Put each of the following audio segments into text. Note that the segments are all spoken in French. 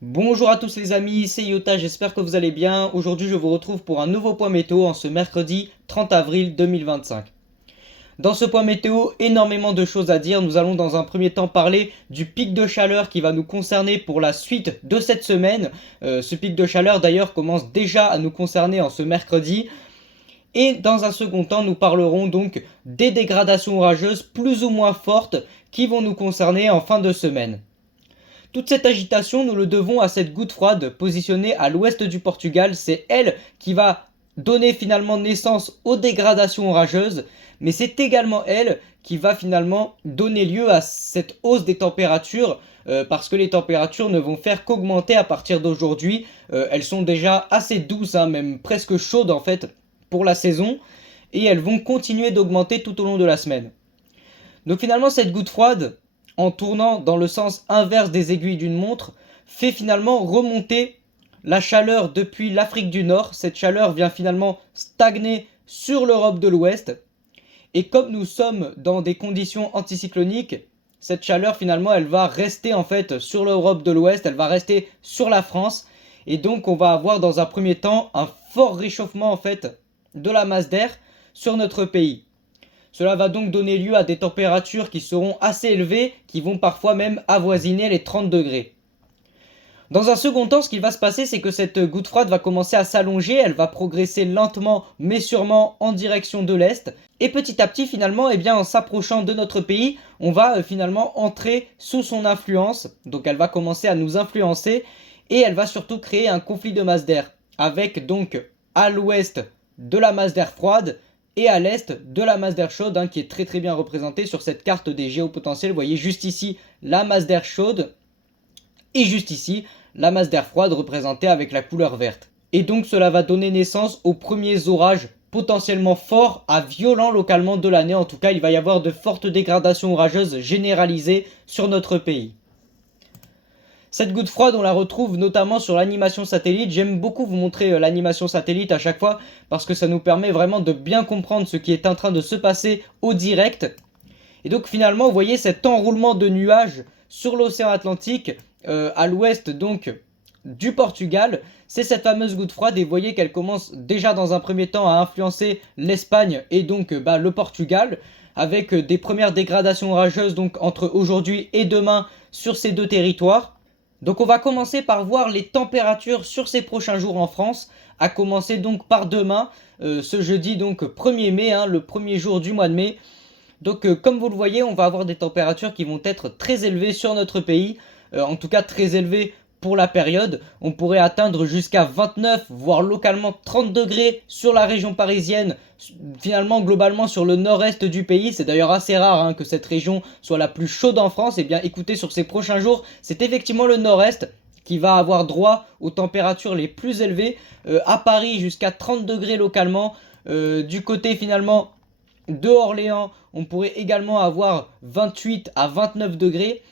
Bonjour à tous les amis, c'est Yota, j'espère que vous allez bien. Aujourd'hui je vous retrouve pour un nouveau point météo en ce mercredi 30 avril 2025. Dans ce point météo, énormément de choses à dire. Nous allons dans un premier temps parler du pic de chaleur qui va nous concerner pour la suite de cette semaine. Ce pic de chaleur d'ailleurs commence déjà à nous concerner en ce mercredi. Et dans un second temps, nous parlerons donc des dégradations orageuses plus ou moins fortes qui vont nous concerner en fin de semaine. Toute cette agitation, nous le devons à cette goutte froide positionnée à l'ouest du Portugal. C'est elle qui va donner finalement naissance aux dégradations orageuses, mais c'est également elle qui va finalement donner lieu à cette hausse des températures, parce que les températures ne vont faire qu'augmenter à partir d'aujourd'hui. Elles sont déjà assez douces, même presque chaudes en fait pour la saison, et elles vont continuer d'augmenter tout au long de la semaine. Donc finalement cette goutte froide, en tournant dans le sens inverse des aiguilles d'une montre, fait finalement remonter la chaleur depuis l'Afrique du Nord. Cette chaleur vient finalement stagner sur l'Europe de l'Ouest. Et comme nous sommes dans des conditions anticycloniques, cette chaleur finalement elle va rester en fait sur l'Europe de l'Ouest, elle va rester sur la France. Et donc on va avoir dans un premier temps un fort réchauffement en fait de la masse d'air sur notre pays. Cela va donc donner lieu à des températures qui seront assez élevées, qui vont parfois même avoisiner les 30 degrés. Dans un second temps, ce qui va se passer, c'est que cette goutte froide va commencer à s'allonger, elle va progresser lentement mais sûrement en direction de l'Est. Et petit à petit, finalement, en s'approchant de notre pays, on va finalement entrer sous son influence. Donc elle va commencer à nous influencer et elle va surtout créer un conflit de masse d'air. Avec donc à l'ouest de la masse d'air froide, et à l'est de la masse d'air chaude, qui est très bien représentée sur cette carte des géopotentiels. Vous voyez juste ici la masse d'air chaude et juste ici la masse d'air froide représentée avec la couleur verte. Et donc cela va donner naissance aux premiers orages potentiellement forts à violents localement de l'année. En tout cas, il va y avoir de fortes dégradations orageuses généralisées sur notre pays. Cette goutte froide, on la retrouve notamment sur l'animation satellite. J'aime beaucoup vous montrer l'animation satellite à chaque fois parce que ça nous permet vraiment de bien comprendre ce qui est en train de se passer au direct. Et donc finalement, vous voyez cet enroulement de nuages sur l'océan Atlantique à l'ouest donc du Portugal. C'est cette fameuse goutte froide et vous voyez qu'elle commence déjà dans un premier temps à influencer l'Espagne et donc le Portugal avec des premières dégradations orageuses donc entre aujourd'hui et demain sur ces deux territoires. Donc on va commencer par voir les températures sur ces prochains jours en France, à commencer donc par demain, ce jeudi donc 1er mai, le premier jour du mois de mai. Donc comme vous le voyez, on va avoir des températures qui vont être très élevées sur notre pays, en tout cas très élevées pour la période. On pourrait atteindre jusqu'à 29, voire localement 30 degrés sur la région parisienne, finalement globalement sur le nord-est du pays. C'est d'ailleurs assez rare que cette région soit la plus chaude en France. Et bien écoutez, sur ces prochains jours, c'est effectivement le nord-est qui va avoir droit aux températures les plus élevées. À Paris jusqu'à 30 degrés localement. Du côté finalement de Orléans, on pourrait également avoir 28 à 29 degrés.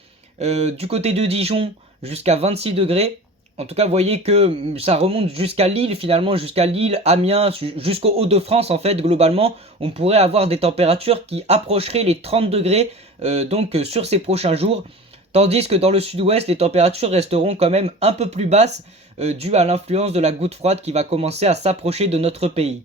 Du côté de Dijon, jusqu'à 26 degrés. En tout cas, vous voyez que ça remonte jusqu'à Lille, finalement, jusqu'à Lille, Amiens, jusqu'au Hauts-de-France, en fait, globalement. On pourrait avoir des températures qui approcheraient les 30 degrés, donc sur ces prochains jours. Tandis que dans le sud-ouest, les températures resteront quand même un peu plus basses, dues à l'influence de la goutte froide qui va commencer à s'approcher de notre pays.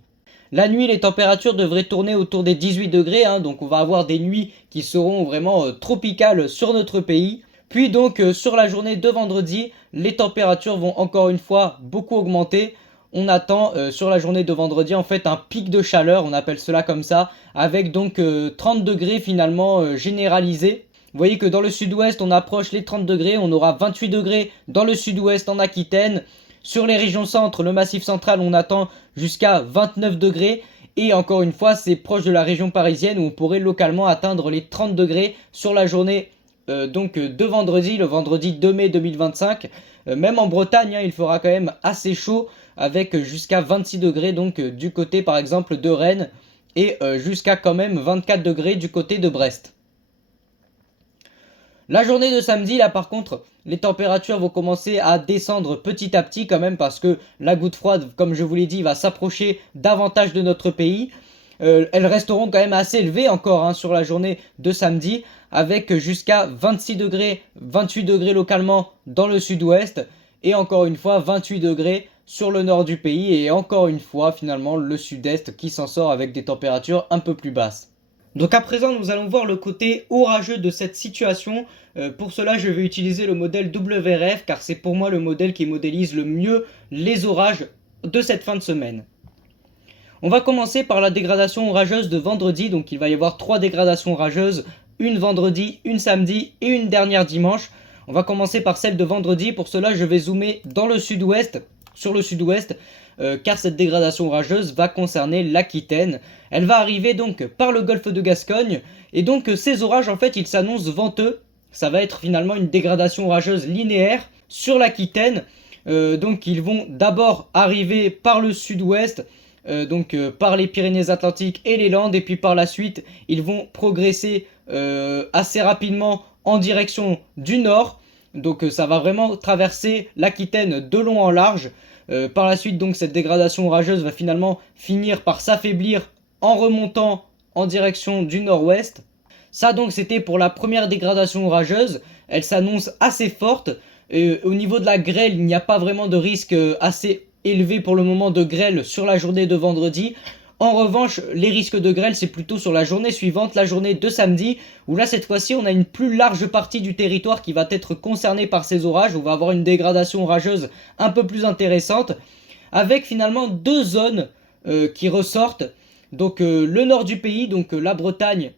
La nuit, les températures devraient tourner autour des 18 degrés, donc on va avoir des nuits qui seront vraiment tropicales sur notre pays. Puis donc sur la journée de vendredi, les températures vont encore une fois beaucoup augmenter. On attend sur la journée de vendredi en fait un pic de chaleur, on appelle cela comme ça, avec donc 30 degrés finalement généralisés. Vous voyez que dans le sud-ouest on approche les 30 degrés, on aura 28 degrés dans le sud-ouest en Aquitaine. Sur les régions centre, le massif central, on attend jusqu'à 29 degrés. Et encore une fois, c'est proche de la région parisienne où on pourrait localement atteindre les 30 degrés sur la journée de vendredi, le vendredi 2 mai 2025. Même en Bretagne, il fera quand même assez chaud avec jusqu'à 26 degrés donc du côté par exemple de Rennes et jusqu'à quand même 24 degrés du côté de Brest. La journée de samedi, là par contre, les températures vont commencer à descendre petit à petit quand même parce que la goutte froide, comme je vous l'ai dit, va s'approcher davantage de notre pays. Elles resteront quand même assez élevées encore hein, sur la journée de samedi, avec jusqu'à 26 degrés, 28 degrés localement dans le sud-ouest, et encore une fois 28 degrés sur le nord du pays, et encore une fois finalement le sud-est qui s'en sort avec des températures un peu plus basses. Donc à présent, nous allons voir le côté orageux de cette situation. Pour cela, je vais utiliser le modèle WRF car c'est pour moi le modèle qui modélise le mieux les orages de cette fin de semaine. On va commencer par la dégradation orageuse de vendredi. Donc il va y avoir 3 dégradations orageuses, une vendredi, une samedi et une dernière dimanche. On va commencer par celle de vendredi. Pour cela, je vais zoomer dans le sud-ouest, sur le sud-ouest, car cette dégradation orageuse va concerner l'Aquitaine. Elle va arriver donc par le golfe de Gascogne, et donc ces orages en fait ils s'annoncent venteux. Ça va être finalement une dégradation orageuse linéaire sur l'Aquitaine. Donc ils vont d'abord arriver par le sud-ouest, par les Pyrénées-Atlantiques et les Landes, et puis par la suite ils vont progresser assez rapidement en direction du nord. Donc ça va vraiment traverser l'Aquitaine de long en large. Par la suite donc cette dégradation orageuse va finalement finir par s'affaiblir en remontant en direction du nord-ouest. Ça donc c'était pour la première dégradation orageuse. Elle s'annonce assez forte. Au niveau de la grêle, il n'y a pas vraiment de risque assez élevé pour le moment de grêle sur la journée de vendredi. En revanche, les risques de grêle, c'est plutôt sur la journée suivante, la journée de samedi, où là, cette fois-ci, on a une plus large partie du territoire qui va être concernée par ces orages. On va avoir une dégradation orageuse un peu plus intéressante, avec finalement 2 zones qui ressortent. Donc le nord du pays, donc la Bretagne,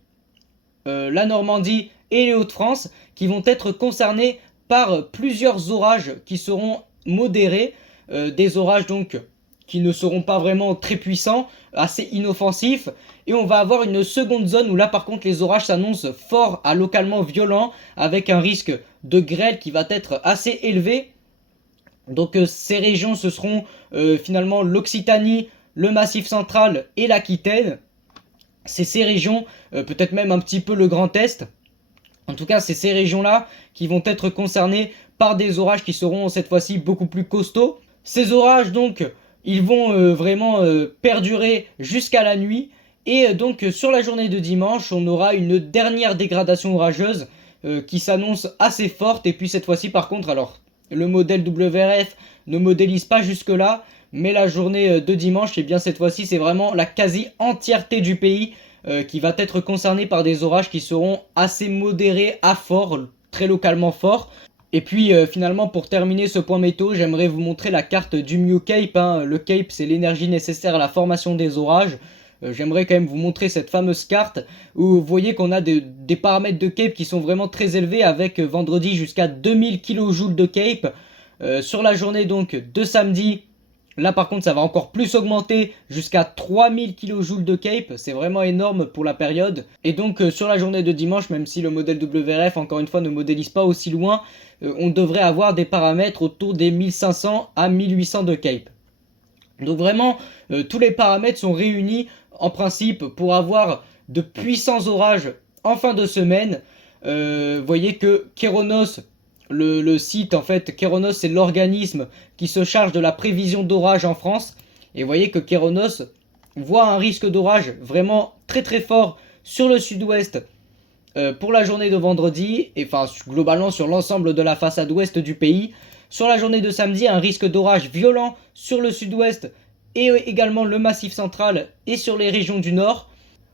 la Normandie et les Hauts-de-France, qui vont être concernés par plusieurs orages qui seront modérés, des orages donc qui ne seront pas vraiment très puissants, assez inoffensifs, et on va avoir une seconde zone où là par contre les orages s'annoncent forts à localement violents, avec un risque de grêle qui va être assez élevé. Donc ces régions ce seront finalement l'Occitanie, le Massif central et l'Aquitaine. C'est ces régions, peut-être même un petit peu le Grand Est. En tout cas, c'est ces régions-là qui vont être concernées par des orages qui seront cette fois-ci beaucoup plus costauds. Ces orages, donc, ils vont vraiment perdurer jusqu'à la nuit. Et donc, sur la journée de dimanche, on aura une dernière dégradation orageuse qui s'annonce assez forte. Et puis cette fois-ci, par contre, alors, le modèle WRF ne modélise pas jusque-là. Mais la journée de dimanche, et bien cette fois-ci, c'est vraiment la quasi-entièreté du pays qui va être concernée par des orages qui seront assez modérés à forts, très localement forts. Et puis finalement, pour terminer ce point météo, j'aimerais vous montrer la carte du Mew Cape. Le Cape, c'est l'énergie nécessaire à la formation des orages. J'aimerais quand même vous montrer cette fameuse carte où vous voyez qu'on a des paramètres de Cape qui sont vraiment très élevés, avec vendredi jusqu'à 2000 kJ de Cape. Sur la journée donc de samedi, là par contre ça va encore plus augmenter jusqu'à 3000 kJ de Cape, c'est vraiment énorme pour la période. Et donc sur la journée de dimanche, même si le modèle WRF encore une fois ne modélise pas aussi loin, on devrait avoir des paramètres autour des 1500 à 1800 de Cape. Donc vraiment tous les paramètres sont réunis en principe pour avoir de puissants orages en fin de semaine. Vous voyez que Kéronos, le site en fait, Kéronos c'est l'organisme qui se charge de la prévision d'orage en France, et vous voyez que Kéronos voit un risque d'orage vraiment très très fort sur le sud-ouest pour la journée de vendredi, et enfin globalement sur l'ensemble de la façade ouest du pays. Sur la journée de samedi, un risque d'orage violent sur le sud-ouest et également le massif central et sur les régions du nord.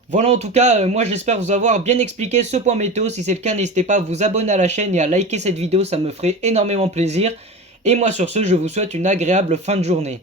Voilà, en tout cas, moi j'espère vous avoir bien expliqué ce point météo. Si c'est le cas, n'hésitez pas à vous abonner à la chaîne et à liker cette vidéo, ça me ferait énormément plaisir. Et moi sur ce, je vous souhaite une agréable fin de journée.